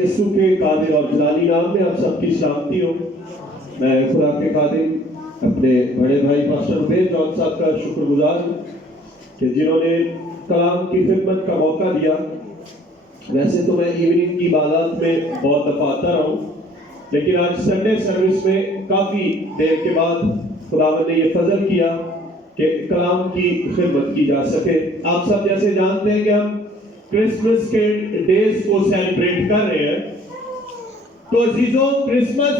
یسوع کے قادر اور جلالی نام میں آپ سب کی سلامتی ہو۔ میں خدا کے خادم اپنے بڑے بھائی پاسٹر عبید جان صاحب کا شکر گزار ہوں کہ جنہوں نے کلام کی خدمت کا موقع دیا۔ ویسے تو میں ایوننگ کی عبادات میں بہت دفعہ آتا رہا ہوں، لیکن آج سنڈے سروس میں کافی دیر کے بعد خداوند نے یہ فضل کیا کہ کلام کی خدمت کی جا سکے۔ آپ سب جیسے جانتے ہیں کہ ہم کرسمس کے ڈیز کو سیلیبریٹ کر رہے ہیں، تو عزیزوں کرسمس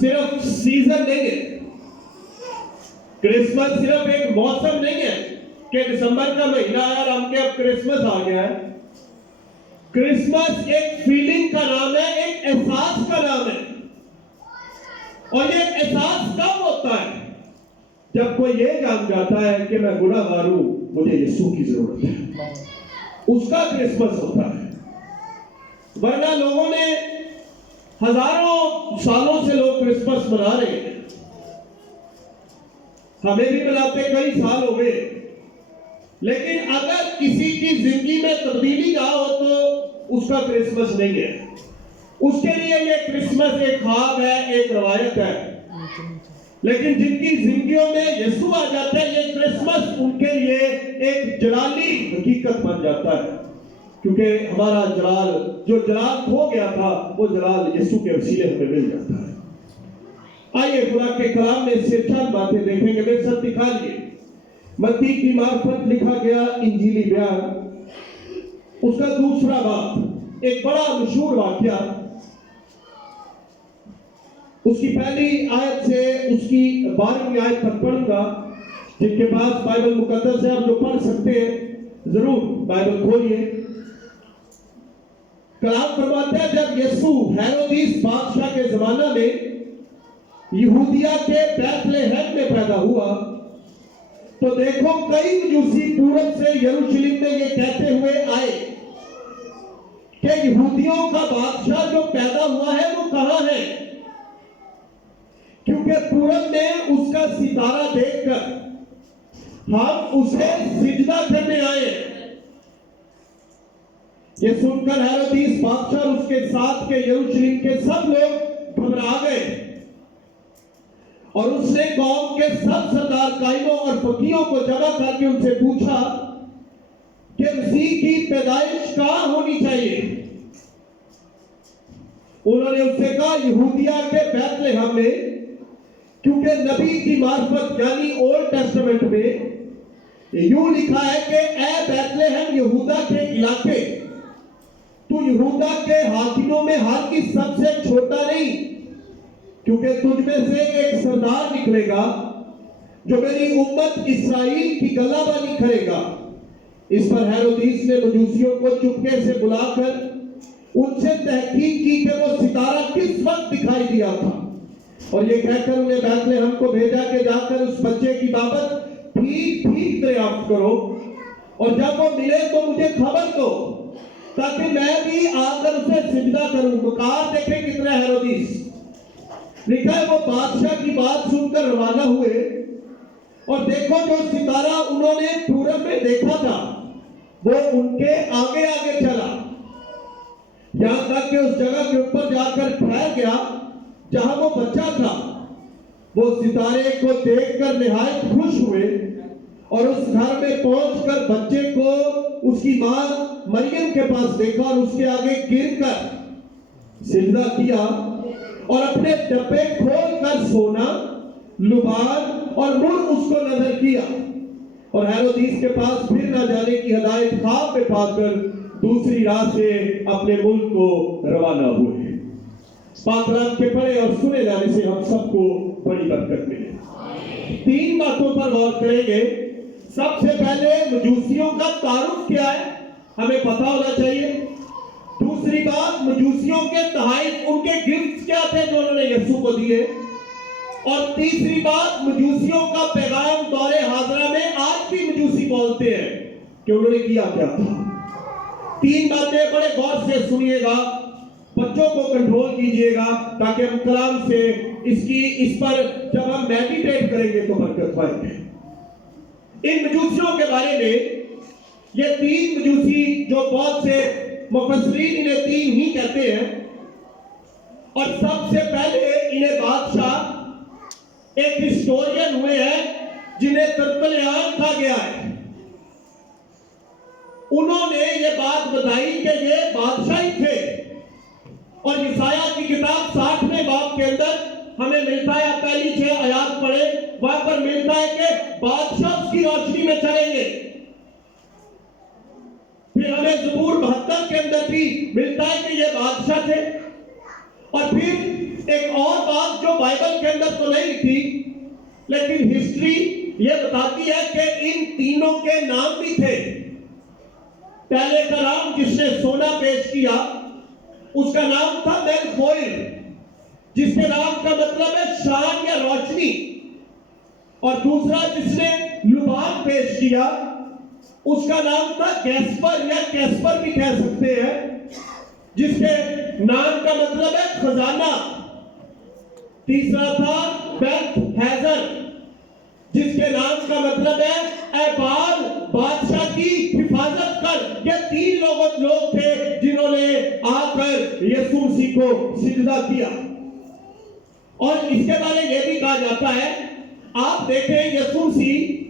صرف سیزن نہیں ہے، کرسمس صرف ایک موسم نہیں ہے کہ دسمبر کا مہینہ ہے اور ہم کے اب کرسمس آ گیا ہے۔ کرسمس ایک فیلنگ کا نام ہے، ایک احساس کا نام ہے، اور یہ احساس کب ہوتا ہے؟ جب کوئی یہ جان جاتا ہے کہ میں گناہ گار ہوں، مجھے یسوع کی ضرورت ہے، اس کا کرسمس ہوتا ہے۔ ورنہ لوگوں نے ہزاروں سالوں سے لوگ کرسمس منا رہے ہیں، ہمیں بھی مناتے کئی سال ہو گئے، لیکن اگر کسی کی زندگی میں تبدیلی نہ ہو تو اس کا کرسمس نہیں ہے۔ اس کے لیے یہ کرسمس ایک خواب ہے، ایک روایت ہے، لیکن جن کی زندگیوں میں یسوع آ جاتا ہے، یہ کرسمس ان کے لیے ایک جلالی حقیقت بن جاتا ہے، کیونکہ ہمارا جلال، جو جلال کھو گیا تھا، وہ جلال یسوع کے وسیلے ہمیں مل جاتا ہے۔ آئیے خدا کے کلام میں سے چند باتیں دیکھیں گے، میرے ساتھ دکھا لیے۔ متی کی معرفت لکھا گیا انجیلی بیان، اس کا دوسرا باب، ایک بڑا مشہور واقعہ، اس کی پہلی آیت سے اس کی 12ویں آیت تک پڑھوں گا۔ جن کے پاس بائبل مقدس ہے اور جو پڑھ سکتے ہیں ضرور بائبل کھولیے۔ کلام فرماتا ہے جب یسوع ہیرودیس بادشاہ کے زمانہ میں یہودیہ کے بیت لحم میں پیدا ہوا، تو دیکھو کئی مجوسی پورب سے یروشلم میں یہ کہتے ہوئے آئے کہ یہودیوں کا بادشاہ جو پیدا ہوا ہے وہ کہاں ہے، کیونکہ پورب میں اس کا ستارہ دیکھ کر ہم اسے سجدہ کرنے آئے۔ یہ سن کر ہیرودیس بادشاہ اور اس کے ساتھ کے یروشلم کے سب لوگ گھبرا گئے، اور اس نے قوم کے سب سردار قائموں اور فقیہوں کو جمع کر کے ان سے پوچھا کہ مسیح کی پیدائش کہاں ہونی چاہیے۔ انہوں نے اس سے کہا یہودیہ کے بیت لحم میں، کیونکہ نبی کی معرفت یعنی اولڈ ٹیسٹمنٹ میں یوں لکھا ہے کہ اے بیت لحم یہودا کے علاقے، تو یہودا کے حاکموں میں ہر کی سب سے چھوٹا نہیں، کیونکہ تجھ میں سے ایک سردار نکلے گا جو میری امت اسرائیل کی گلہ بانی کرے گا۔ اس پر ہیرودیس نے مجوسیوں کو چپکے سے بلا کر ان سے تحقیق کی کہ وہ ستارہ کس وقت دکھائی دیا تھا، اور یہ کہہ کر انہیں بیت لحم کو بھیجا کہ جا کر اس بچے کی بابت ٹھیک ٹھیک دریافت کرو، اور جب وہ ملے تو مجھے خبر دو تاکہ میں بھی آ کر اسے سجدہ کروں۔ مقار دیکھیں کتنا ہیرودیس، لکھا ہے وہ بادشاہ کی بات سن کر روانہ ہوئے، اور دیکھو جو ستارہ انہوں نے پورب میں دیکھا تھا وہ ان کے آگے آگے چلا، یہاں تک کہ اس جگہ کے اوپر جا کر ٹھہر گیا جہاں وہ بچہ تھا۔ وہ ستارے کو دیکھ کر نہایت خوش ہوئے، اور اس گھر میں پہنچ کر بچے کو اس کی ماں مریم کے پاس دیکھا، اور اس کے آگے گر کر سجدہ کیا، اور اپنے ڈبے کھول کر سونا، لبان اور مر اس کو نظر کیا، اور ہیرودیس کے پاس پھر نہ جانے کی ہدایت خواب میں پا کر دوسری راہ سے اپنے ملک کو روانہ ہوئے۔ پاک کلام کے پڑھے اور سنے جانے سے ہم سب کو بڑی برکت ملے۔ 3 باتوں پر غور کریں گے۔ سب سے پہلے مجوسیوں کا تعارف کیا ہے، ہمیں پتہ ہونا چاہیے۔ دوسری بات، مجوسیوں کے تحائف، ان کے گفٹ کیا تھے جو انہوں نے یسوع کو دیے، اور تیسری بات، مجوسیوں کا پیغام دور حاضرہ میں آج بھی مجوسی بولتے ہیں کہ انہوں نے کیا کیا تھا۔ 3 باتیں بڑے غور سے سنیے گا، بچوں کو کنٹرول کیجئے گا تاکہ ہم کلام سے اس پر جب ہم میڈیٹیٹ کریں گے تو برکت پائیں گے۔ ان مجوسیوں کے بارے میں یہ 3 مجوسی جو بہت سے مفسرین انہیں 3 ہی کہتے کہتے ہیں اور سب سے پہلے انہیں بادشاہ ایک ہسٹورین ہوئے ہیں جنہیں ترتلیان کہا گیا ہے. انہوں نے یہ بات بتائی کہ یہ بادشاہ ہی تھے. اور یسایہ کی کتاب 60ویں باب کے اندر ہمیں ملتا ہے, آپ پہلی 6 آیات پڑھیں, وہاں پر ملتا ہے کہ بادشاہ اس کی روشنی میں چلیں گے. پھر ہمیں زبور 72 کے اندر بھی ملتا ہے کہ یہ بادشاہ تھے. اور پھر ایک اور بات جو بائبل کے اندر تو نہیں لکھی لیکن ہسٹری یہ بتاتی ہے کہ ان تینوں کے نام بھی تھے. پہلے کا نام جس نے سونا پیش کیا اس کا نام تھا میلخوئر, جس کے نام کا مطلب ہے شان یا روشنی. اور دوسرا جس نے لبان پیش کیا اس کا نام تھا گیسپر یا کیسپر بھی کہہ سکتے ہیں, جس کے نام کا مطلب ہے خزانہ. تیسرا تھا بیلت ہیزر, جس کے نام کا مطلب ہے اے بال بادشاہ کی حفاظت کر. یہ 3 لوگ تھے جنہوں نے آ کر یسوع مسیح کو سجدہ کیا. اور اس کے بارے یہ بھی کہا جاتا ہے, آپ دیکھیں یسوع مسیح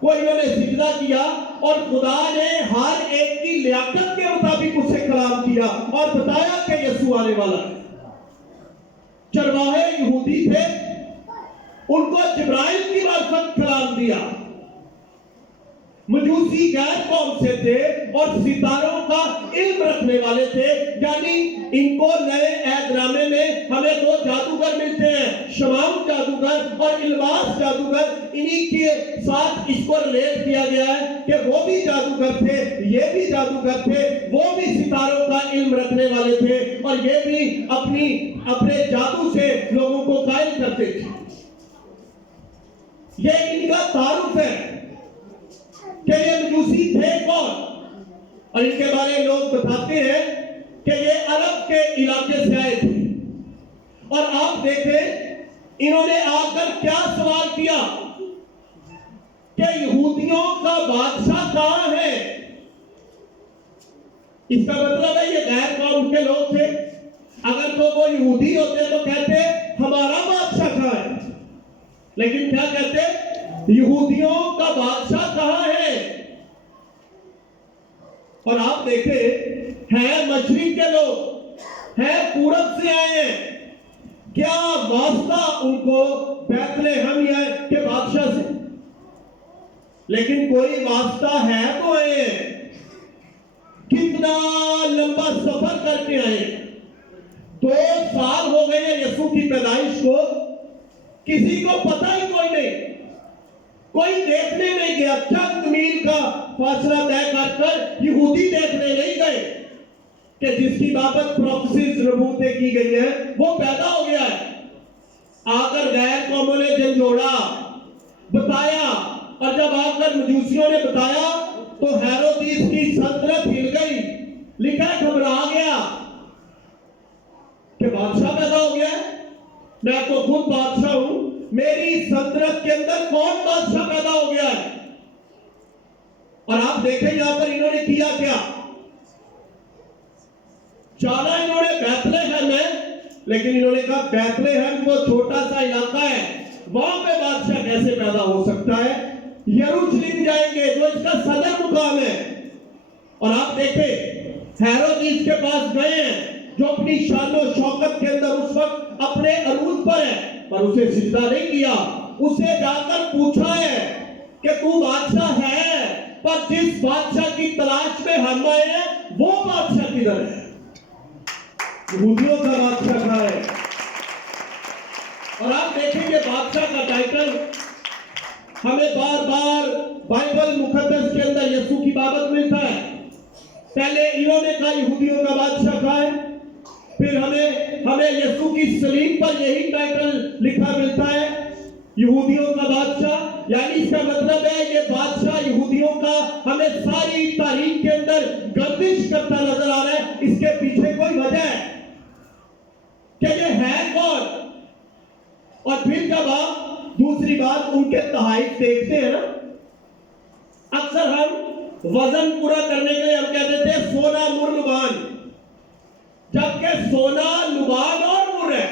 کو انہوں نے سجدہ کیا اور خدا نے ہر ایک کی لیاقت کے مطابق اس سے کلام کیا اور بتایا کہ یسوع آنے والا ہے. چرواہے یہودی تھے, ان کو جبرائیل کی معرفت کلام دیا. مجوسی غیر قوم سے تھے اور ستاروں کا علم رکھنے والے تھے. یعنی ان کو نئے عہد نامے میں ہمیں 2 جادوگر ملتے ہیں, شمام جادوگر اور الباس جادوگر. انہی کے ساتھ اس کو ریلیٹ کیا گیا ہے کہ وہ بھی جادوگر تھے, یہ بھی جادوگر تھے, وہ بھی ستاروں کا علم رکھنے والے تھے اور یہ بھی اپنے جادو سے لوگوں کو قائل کرتے تھے. یہ ان کا تعارف ہے کہ یہ مجوسی تھے کون. اور ان کے بارے لوگ بتاتے ہیں کہ یہ عرب کے علاقے سے آئے تھے. اور آپ دیکھیں انہوں نے آ کر کیا سوال کیا کہ یہودیوں کا بادشاہ کہاں ہے. اس کا مطلب ہے یہ غیر قوم کے لوگ تھے. اگر تو وہ یہودی ہوتے تو کہتے ہمارا بادشاہ کہاں ہے, لیکن کیا کہتے یہودیوں کا بادشاہ کہاں ہے. اور آپ دیکھیں ہیں مشرق کے لوگ, ہیں پورب سے آئے ہیں, کیا واسطہ ان کو بیت لحم کے بادشاہ سے, لیکن کوئی واسطہ ہے تو آئے ہیں. کتنا لمبا سفر کر کے آئے, 2 سال ہو گئے ہیں یسوع کی پیدائش کو, کسی کو پتہ ہی کوئی نہیں, کوئی دیکھنے نہیں گیا. چند میل کا فاصلہ طے کر یہودی دیکھنے نہیں گئے کہ جس کی بابت پروفیسیز نبوتیں کی گئی ہیں وہ پیدا ہو گیا ہے. آ کر غیر قوموں نے جھنجھوڑا, بتایا, اور جب آ کر مجوسیوں نے بتایا تو ہیرودیس کی سلطنت ہل گئی. لکھا ہے گھبرا گیا کہ بادشاہ پیدا ہو گیا ہے, میں تو خود بادشاہ ہوں, میری سلطنت کے اندر کون بادشاہ پیدا ہو گیا ہے. اور آپ دیکھیں یہاں پر انہوں نے کیا کیا, چالا انہوں نے بیت لحم ہے, لیکن انہوں نے کہا بیت لحم کو چھوٹا سا علاقہ ہے, وہاں پہ بادشاہ کیسے پیدا ہو سکتا ہے. یروشلم جائیں گے جو اس کا صدر مقام ہے. اور آپ دیکھیں ہیرودیس کے پاس گئے ہیں جو اپنی شان و شوکت کے اندر اس وقت اپنے عروج پر ہے, پر اسے سجدہ نہیں کیا. اسے جا کر پوچھا ہے کہ تو بادشاہ ہے, پر جس بادشاہ کی تلاش میں ہم آئے ہیں وہ بادشاہ کدھر ہے. یہودیوں کا بادشاہ کہاں ہے. اور آپ دیکھیں گے بادشاہ کا ٹائٹل ہمیں بار بار بائبل مقدس کے اندر یسوع کی بابت ملتا ہے. پہلے انہوں نے کہا یہودیوں کا بادشاہ کہاں ہے, پھر ہمیں یسوع کی صلیب پر یہی ٹائٹل لکھا ملتا ہے یہودیوں کا بادشاہ. یعنی اس کا مطلب ہے یہ بادشاہ یہودیوں کا ہمیں ساری تاریخ کے اندر گردش کرتا نظر آ رہا ہے. اس کے پیچھے کوئی وجہ ہے کہ یہ ہے کون. اور پھر جب آپ دوسری بات ان کے تحائف دیکھتے ہیں نا, اکثر ہم وزن پورا کرنے کے لیے ہم کہتے تھے سونا مرلبان. جب جبکہ سونا لبان اور مر ہے.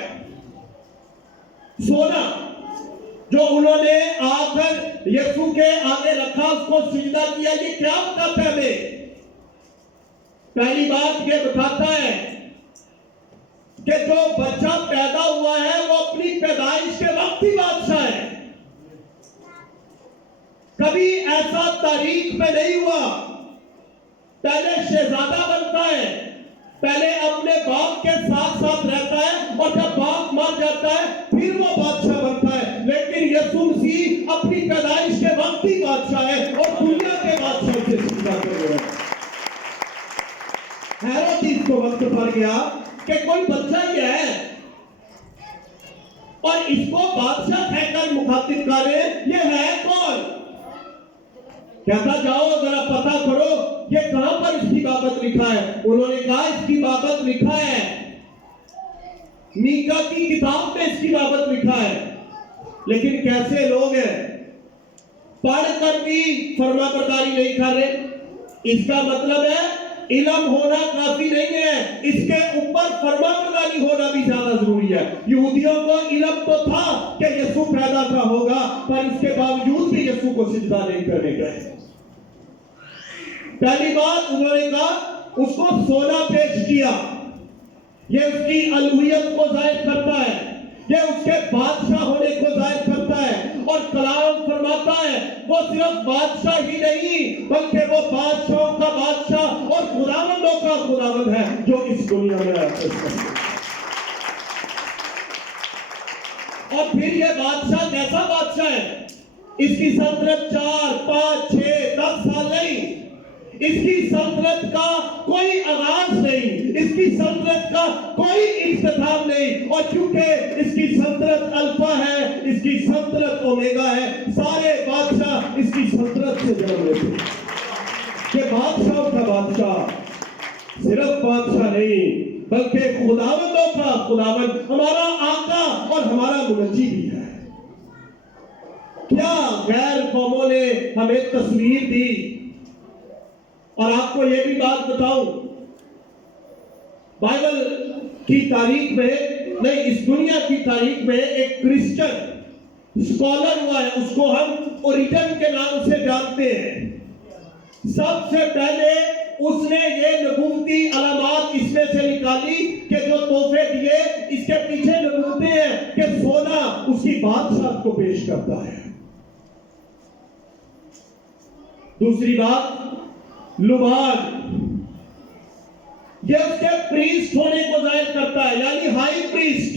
سونا جو انہوں نے آ کر یسوع کے آگے رکھا, اس کو سجدہ کیا, یہ کیا بتاتا ہے ہمیں؟ پہلی بات یہ بتاتا ہے کہ جو بچہ پیدا ہوا ہے وہ اپنی پیدائش کے وقت ہی بادشاہ ہے. کبھی ایسا تاریخ میں نہیں ہوا. پہلے شہزادہ بنتا ہے, پہلے اپنے باپ کے ساتھ ساتھ رہتا ہے, اور جب باپ مر جاتا ہے پھر وہ بادشاہ بنتا ہے. لیکن یسوع مسیح اپنی پیدائش کے وقت ہی بادشاہ ہے اور دنیا کے بادشاہ سے سجدہ کر رہے ہیں. حیرت اس کو وقت پڑ گیا کہ کوئی بچہ ہی ہے اور اس کو بادشاہ کہہ کر مخاطب کرے, یہ ہے کون؟ کہتا جاؤ ذرا پتہ کرو یہ کہاں پر اس کی بابت لکھا ہے. انہوں نے کہا اس کی بابت لکھا ہے میکا کی کتاب میں, اس کی بابت لکھا ہے. لیکن کیسے لوگ ہیں, پڑھ کر بھی فرما برداری نہیں کر رہے. اس کا مطلب ہے علم ہونا کافی نہیں ہے, اس کے اوپر فرما برداری ہونا بھی زیادہ ضروری ہے. یہودیوں کو علم تو تھا کہ یسوع پیدا کا ہوگا, پر اس کے باوجود بھی یسوع کو سجدہ نہیں کرنے گئے. پہلی بات انہوں نے کہا اس کو سونا پیش کیا. یہ اس کی الوہیت کو ظاہر کرتا ہے, یہ اس کے بادشاہ ہونے کو ظاہر کرتا ہے. اور کلام فرماتا ہے وہ صرف بادشاہ ہی نہیں بلکہ وہ بادشاہوں کا بادشاہ اور خداوندوں کا خداوند ہے جو اس دنیا میں آتا ہے. اور پھر یہ بادشاہ کیسا بادشاہ ہے؟ اس کی سلطنت 4, 5, 6, 10 سال نہیں. اس کی سلطنت کا کوئی آغاز نہیں, اس کی سلطنت کا کوئی اختتام نہیں. اور کیونکہ اس کی سلطنت الفا ہے, اس کی سلطنت اومیگا ہے, سارے بادشاہ اس کی سلطنت سے جنم لیتے ہیں. کہ بادشاہوں کا بادشاہ, صرف بادشاہ نہیں بلکہ خداوندوں کا خداوند, ہمارا آقا اور ہمارا منجی بھی ہے. کیا غیر قوموں نے ہمیں تصویر دی. اور آپ کو یہ بھی بات بتاؤں, بائبل کی تاریخ میں نہیں, اس دنیا کی تاریخ میں ایک کرسچن اسکالر ہوا ہے, اس کو ہم اوریجن کے نام سے جانتے ہیں. سب سے پہلے اس نے یہ نبوتی علامات اس میں سے نکالی کہ جو تحفے دیے اس کے پیچھے نبوتیں ہیں کہ سونا اس کی بادشاہت کو پیش کرتا ہے. دوسری بات لبان, یہ اس کے پریسٹ ہونے کو ظاہر کرتا ہے, یعنی ہائی پریسٹ,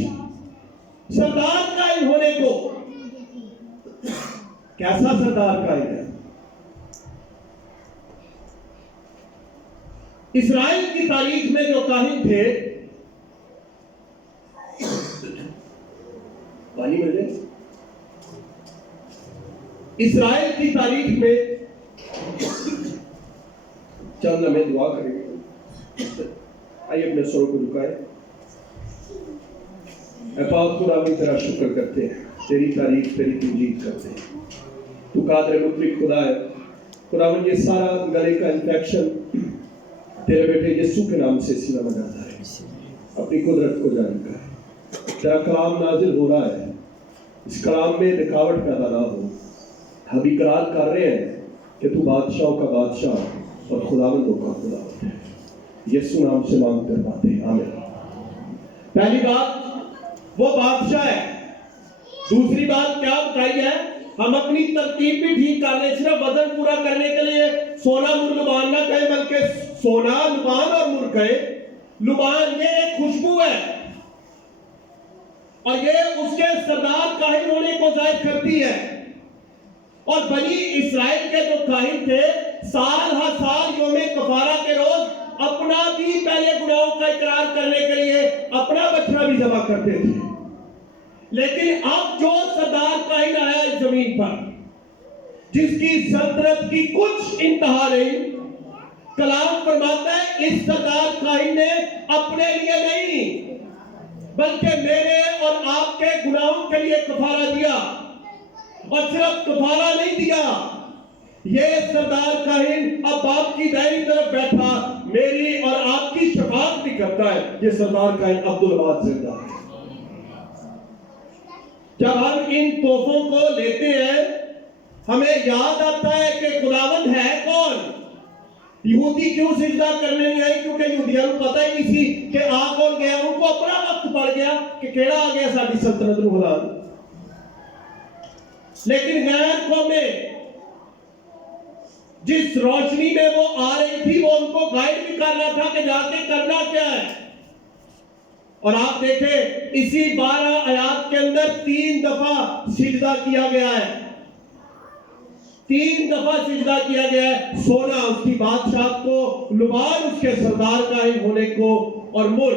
سردار قائم ہونے کو. کیسا سردار قائم ہے؟ اسرائیل کی تاریخ میں جو کاہن تھے, پانی ملے, اسرائیل کی تاریخ میں چند لمحے دعا کریں گے. آئیے اپنے سروں کو جھکائیں. اے پاک خدا ہم تیرا شکر کرتے ہیں, تیری تعریف تیری تمجید کرتے ہیں. تو قادر مطلق خدا ہے. خداوند یہ سارا گلے کا انفیکشن تیرے بیٹے یسوع کے نام سے سیدھا میں جاتا ہے. اپنی قدرت کو جاری کر. تیرا کلام نازل ہو رہا ہے, اس کلام میں رکاوٹ پیدا نہ ہو. ہم اقرار کر رہے ہیں کہ تو بادشاہوں کا بادشاہ اور خداوندوں کا خداوند ہے. یسوع نام سے مانگتے ہیں, باتیں آمین. پہلی بات وہ بادشاہ ہے. دوسری بات کیا بتائی ہے؟ ہم اپنی ترتیب بھی ٹھیک کر لیں, صرف وزن پورا کرنے کے لیے سونا مر لبان نہ کہے بلکہ سونا لبان اور مر کہے. لبان یہ ایک خوشبو ہے اور یہ اس کے سردار کاہن ہونے کو ظاہر کرتی ہے. اور بنی اسرائیل کے جو کاہن تھے سال ہر سال یوم کفارہ کے روز اپنا بھی پہلے گناہوں کا اقرار کرنے کے لیے اپنا بچڑا بھی ذبح کرتے تھے. لیکن اب جو سردار کاہن آیا اس زمین پر جس کی سلطنت کی کچھ انتہا نہیں, کلام فرماتا ہے اس سردار کاہن نے اپنے لیے نہیں بلکہ میرے اور آپ کے گناہوں کے لیے کفارہ دیا. اور صرف کفارہ نہیں دیا, یہ سردار کاہن اب باپ کی دائیں طرف بیٹھا میری اور آپ کی شفاعت بھی کرتا ہے. یہ سردار کائن عبدالآباد زندہ ہے. جب ہم ان تحفوں کو لیتے ہیں ہمیں یاد آتا ہے کہ خداوند ہے کون. یہودی کیوں سجدہ کرنے نہیں آئی؟ کیونکہ یہودیاں کو پتہ ہی نہیں سی کہ آ کون گیا. ان کو اپنا وقت پڑ گیا کہ کیڑا آ گیا ساری سلطنت نو ہلا. لیکن غیر قومیں جس روشنی میں وہ آ رہی تھی وہ ان کو گائیڈ بھی کرنا تھا کہ جا کے کرنا کیا ہے. اور آپ دیکھیں اسی 12 آیات کے اندر 3 دفعہ سجدہ کیا گیا ہے. 3 دفعہ سجدہ کیا گیا ہے. سونا اس کی بادشاہت کو، لبان اس کے سردار قائم ہونے کو، اور مر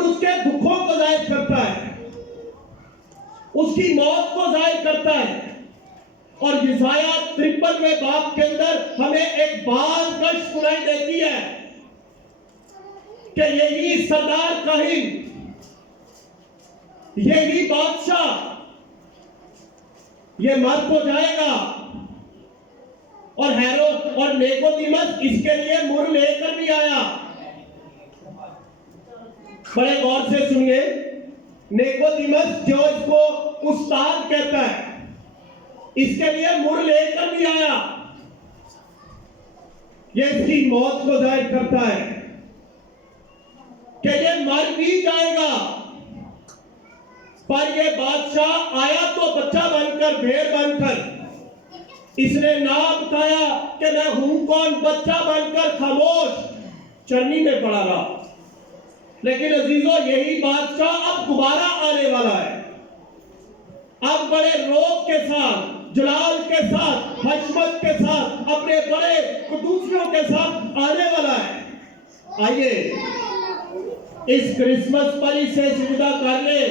اس کے دکھوں کو ظاہر کرتا ہے، اس کی موت کو ظاہر کرتا ہے. اور یسایہ 53ویں باب کے اندر ہمیں ایک بات کش سنائی دیتی ہے کہ یہی سردار کاہن، یہی بادشاہ یہ مر تو جائے گا، اور ہیرود اور نیکودیمس اس کے لیے مر لے کر بھی آیا. بڑے غور سے سنیے. نیکودیمس جو اس کو استاد کہتا ہے اس کے لیے مر لے کر بھی آیا. یہ اس کی موت کو ظاہر کرتا ہے کہ یہ مر بھی جائے گا، پر یہ بادشاہ آیا تو بچہ بن کر، بھیڑ بن کر. اس نے نہ بتایا کہ میں ہوں کون. بچہ بن کر خاموش چرنی میں پڑا رہا. لیکن عزیزو یہی بادشاہ اب دوبارہ آنے والا ہے. اب بڑے روب کے ساتھ، جلال کے ساتھ، حشمت کے ساتھ، اپنے بڑے قدوسیوں کے ساتھ آنے والا ہے. آئیے اس کرسمس پر اسے سجدہ کر لیں.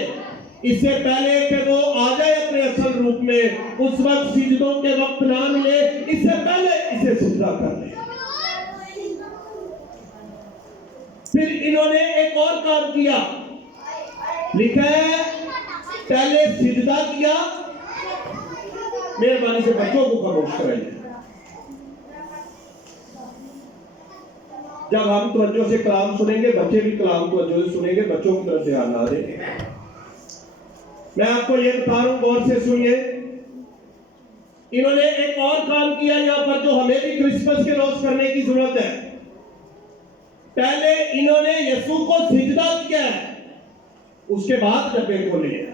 اس سے پہلے کہ وہ آ جائے اپنے اصل روپ میں، اس وقت سجدوں کے وقت نہ ملے، اس سے پہلے اسے سجدہ کر لیں. پھر انہوں نے ایک اور کام کیا. لکھا ہے پہلے سجدہ کیا. مہربانی سے بچوں کو خاموش کرائیے. جب ہم توجہ سے کلام سنیں گے بچے بھی کلام توجہ سے سنیں گے. بچوں کی طرف دھیان نہ دیں. میں آپ کو یہ بتا رہا ہوں، غور سے سنیے. انہوں نے ایک اور کام کیا یہاں پر جو ہمیں بھی کرسمس کے روز کرنے کی ضرورت ہے. پہلے انہوں نے یسوع کو سجدہ کیا ہے، اس کے بعد ڈبے کھولے.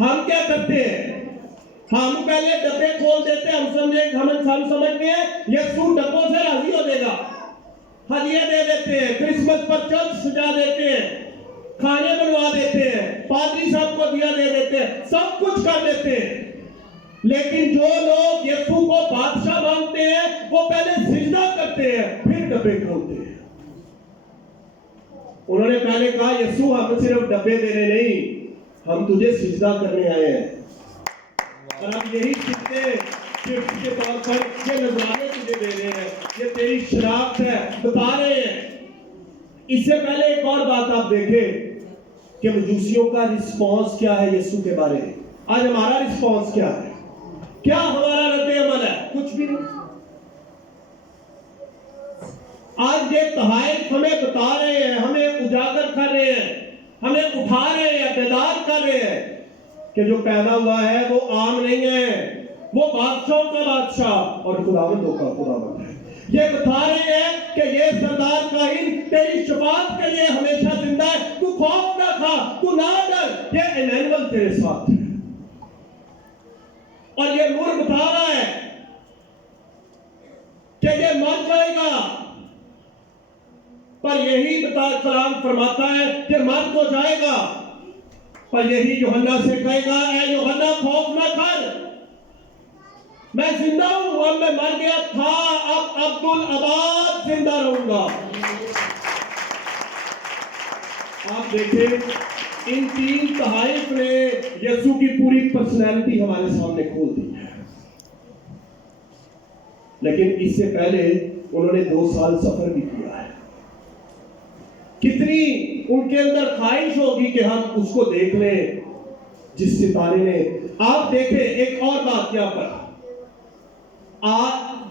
ہم کیا کرتے ہیں؟ ہم پہلے ڈبے کھول دیتے ہیں. ہم سمجھتے ہیں یسوع ڈبوں سے راضی ہو جائے گا. ہدیے دے دیتے ہیں، کرسمس پر چرچ سجا دیتے ہیں، کھانے بنوا دیتے ہیں، پادری صاحب کو دیا دے دیتے ہیں، سب کچھ کر دیتے ہیں. لیکن جو لوگ یسوع کو بادشاہ مانتے ہیں وہ پہلے سجدہ کرتے ہیں پھر ڈبے کھولتے ہیں. انہوں نے پہلے کہا یسوع ہم صرف ڈبے دینے نہیں، ہم تجھے سجدہ کرنے آئے ہیں. اور ہم یہی سجدے گفٹ کے طور پر یہ نذرانے تجھے دے رہے ہیں، یہ تیری شناخت ہے، بتا رہے ہیں. اس سے پہلے ایک اور بات آپ دیکھیں کہ مجوسیوں کا رسپانس کیا ہے یسوع کے بارے میں. آج ہمارا رسپانس کیا ہے؟ کیا ہمارا رد عمل ہے؟ کچھ بھی نہیں. آج یہ تحائف ہمیں بتا رہے ہیں، ہمیں اجاگر کر رہے ہیں، ہمیں اٹھا رہے ہیں، بیدار کر رہے ہیں کہ جو پیدا ہوا ہے وہ عام نہیں ہے، وہ بادشاہوں کا بادشاہ اور خداوندوں کا خداوند ہے. یہ بتا رہے ہیں کہ یہ سردار کاہن تیری شفاعت کے لیے ہمیشہ زندہ ہے. تو خوف نہ کھا، تو نہ ڈر، یہ ایمینول تیرے ساتھ ہے. اور یہ نور بتا رہا ہے کہ یہ مر جائے گا، پر یہی بتا کلام فرماتا ہے کہ مر تو جائے گا، پر یہی یوحنا سے کہے گا اے یوحنا خوف نہ کر، میں زندہ ہوں. اب میں مر گیا تھا، اب عبدالآباد زندہ رہوں گا. آپ دیکھیں ان 3 تحائف نے یسوع کی پوری پرسنالٹی ہمارے سامنے کھول دی ہے. لیکن اس سے پہلے انہوں نے 2 سال سفر بھی کیا ہے. کتنی ان کے اندر خواہش ہوگی کہ ہم اس کو دیکھ لیں جس ستارے نے. آپ دیکھیں ایک اور بات یہاں پر،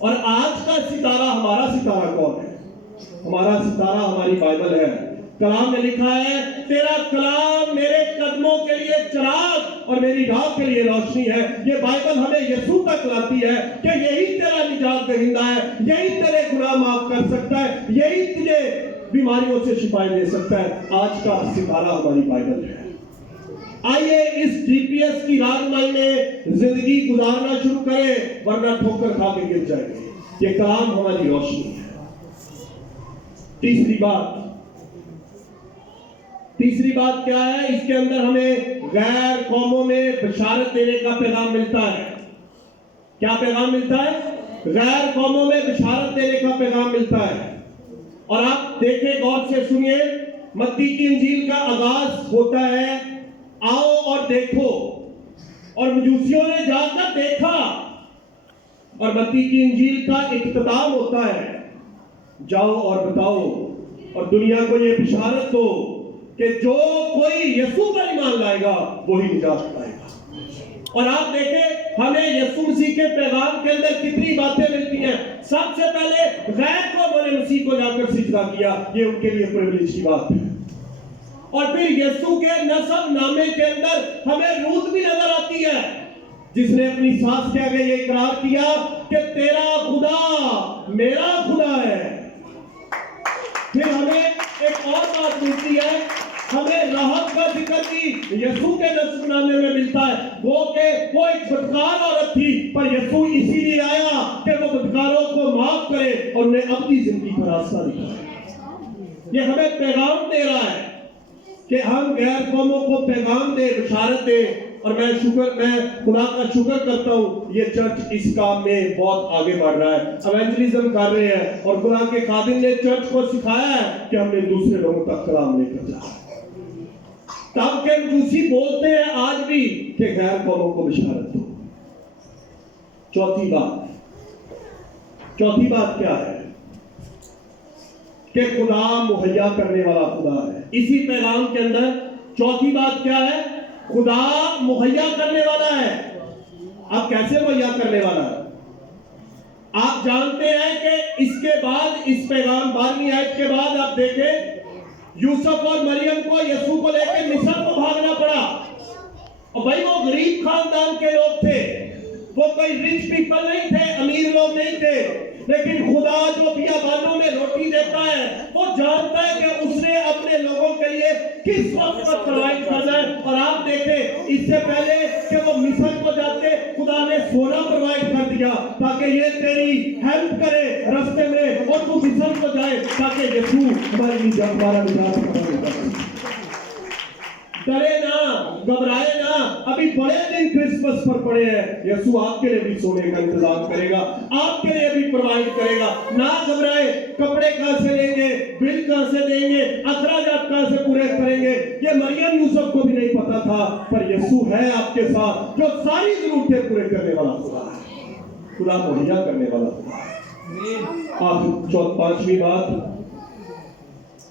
اور آج کا ستارہ ہمارا ستارہ کون ہے؟ ہمارا ستارہ ہماری بائبل ہے. کلام میں لکھا ہے تیرا کلام میرے قدموں کے لیے چراغ اور میری راہ کے لیے روشنی ہے. یہ بائبل ہمیں یسوع تک لاتی ہے کہ یہی تیرا نجات دہندہ ہے, یہی تیرے گناہ معاف کر سکتا ہے, یہی تجھے بیماریوں سے شفا دے سکتا ہے. آج کا ستارہ ہماری بائبل ہے. آئیے اس جی پی ایس کی رہنمائی میں زندگی گزارنا شروع کریں, ورنہ ٹھوکر کھا کے گر جائیں گے. یہ کلام ہماری روشنی ہے. تیسری بات کیا ہے؟ اس کے اندر ہمیں غیر قوموں میں بشارت دینے کا پیغام ملتا ہے. کیا پیغام ملتا ہے؟ غیر قوموں میں بشارت دینے کا پیغام ملتا ہے. اور آپ دیکھیں, غور سے سنیے, متی کی انجیل کا آغاز ہوتا ہے آؤ اور دیکھو, اور مجوسیوں نے جا کر دیکھا. اور متی کی انجیل کا اختتام ہوتا ہے جاؤ اور بتاؤ اور دنیا کو یہ بشارت دو کہ جو کوئی یسوع پر ایمان لائے گا وہی نجات پائے گا. اور آپ دیکھیں ہمیں یسوع مسیح کے پیغام کے اندر کتنی باتیں ملتی ہیں. سب سے پہلے غیر قوموں نے مسیح کو جا کر سجدہ کیا, یہ ان کے لیے پریویلیج کی بات ہے. اور پھر یسوع کے نسب نامے کے اندر ہمیں روت بھی نظر آتی ہے جس نے اپنی ساس کے آگے یہ اقرار کیا کہ تیرا خدا میرا خدا ہے. پھر ہمیں ایک اور بات ملتی ہے, ہمیں راحت کا ذکر بھی یسوع کے نسب نامے میں ملتا ہے. وہ کہ وہ ایک بدکار عورت تھی, پر یسوع اسی لیے آیا کہ وہ بدکاروں کو معاف کرے اور انہیں اپنی زندگی کا راستہ دکھائے. یہ ہمیں پیغام دے رہا ہے کہ ہم غیر قوموں کو پیغام دیں, بشارت دیں. اور میں خدا کا شکر کرتا ہوں, یہ چرچ اس کام میں بہت آگے بڑھ رہا ہے, ایونجلزم کر رہے ہیں, اور خدا کے خادم نے چرچ کو سکھایا ہے کہ ہم نے دوسرے لوگوں تک کلام لے کر جانا. تب کہ مجوسی بولتے ہیں آج بھی کہ غیر قوموں کو بشارت دو. چوتھی بات کیا ہے؟ کہ خدا مہیا کرنے والا خدا ہے. اسی پیغام کے اندر چوتھی بات کیا ہے؟ خدا مہیا کرنے والا ہے. اب کیسے مہیا کرنے والا ہے؟ آپ جانتے ہیں کہ اس کے بعد, اس پیغام 12ویں آیت کے بعد آپ دیکھیں یوسف اور مریم کو یسوع کو لے کے مصر کو بھاگنا پڑا. اور بھائی وہ غریب خاندان کے لوگ تھے, وہ کوئی رچ پیپل نہیں تھے, امیر لوگ نہیں تھے, لیکن خدا جو بیابانوں میں روٹی دیتا ہے وہ جانتا ہے کہ اس نے اپنے لوگوں کے لیے کس وقت پر پرووائڈ کرنا ہے. اور آپ دیکھیں اس سے پہلے کہ وہ مصر کو جاتے خدا نے سونا پرووائڈ کر دیا تاکہ یہ تیری ہیلپ کرے رستے میں, اور تو مصر کو جائے تاکہ یسوع ہمارا نجات کرے. ڈرے نہ, گھبرائے نہ, ابھی بڑے دن کرسمس پر پڑے ہیں. یسوع آپ کے لیے بھی سونے کا انتظام کرے گا, آپ کے لیے بھی پرووائڈ کرے گا. نہ گھبرائے. کپڑے کہاں سے لیں گے, بل کہاں سے دیں گے, اخراجات کہاں سے پورے کریں گے, یہ مریم یوسف کو بھی نہیں پتا تھا, پر یسوع ہے آپ کے ساتھ جو ساری ضرورتیں پورے کرنے والا خدا ہے. خدا مہیا کرنے والا خدا ہے. آپ 5ویں بات,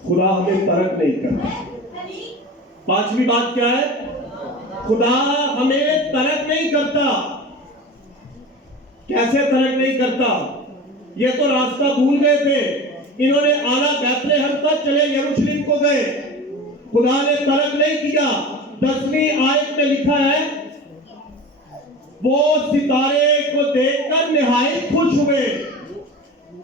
خدا ہمیں ترک نہیں کرتا. 5ویں بات کیا ہے؟ خدا ہمیں ترک نہیں کرتا. کیسے ترک نہیں کرتا؟ یہ تو راستہ بھول گئے تھے, انہوں نے آنا بیت لحم تک, چلے یروشلم کو گئے. خدا نے ترک نہیں کیا. 10ویں آیت میں لکھا ہے وہ ستارے کو دیکھ کر نہایت خوش ہوئے.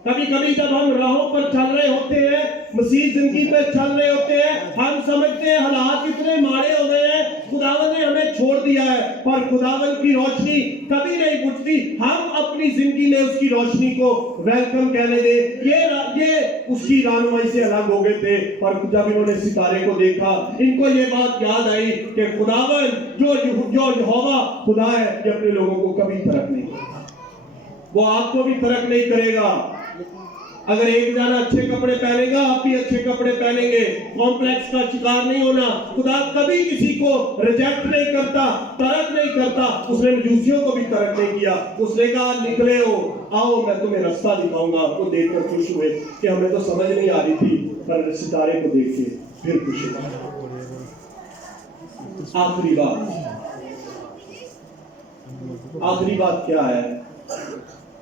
کبھی کبھی جب ہم راہوں پر چل رہے ہوتے ہیں, مسیح زندگی پہ چل رہے ہوتے ہیں, ہم سمجھتے ہیں حالات اتنے ماڑے ہو گئے ہیں, خداوند نے ہمیں چھوڑ دیا ہے, پر خداوند کی روشنی کبھی نہیں بجھتی. ہم اپنی زندگی میں اس کی روشنی کو ویلکم کہنے دیں. یہ اس کی رہنمائی سے الگ ہو گئے تھے, اور جب انہوں نے ستارے کو دیکھا ان کو یہ بات یاد آئی کہ خداوند جو یہوہ خدا ہے یہ اپنے لوگوں کو کبھی ترک نہیں کرتا. وہ آپ کو بھی ترک نہیں کرے گا. اگر ایک جانا اچھے کپڑے پہنے گا, آپ بھی اچھے کپڑے پہنیں گے. کمپلیکس کا شکار نہیں ہونا. خدا کبھی کسی کو ریجیکٹ نہیں کرتا, ترک نہیں کرتا. اس نے مجوسیوں کو بھی ترک نہیں کیا. اس نے کہا نکلے ہو, آؤ میں تمہیں راستہ دکھاؤں گا. آپ کو دیکھ کر خوش ہوئے کہ ہمیں تو سمجھ نہیں آ رہی تھی, پر ستارے کو دیکھ کے پھر خوش ہوئے. آخری بات کیا ہے؟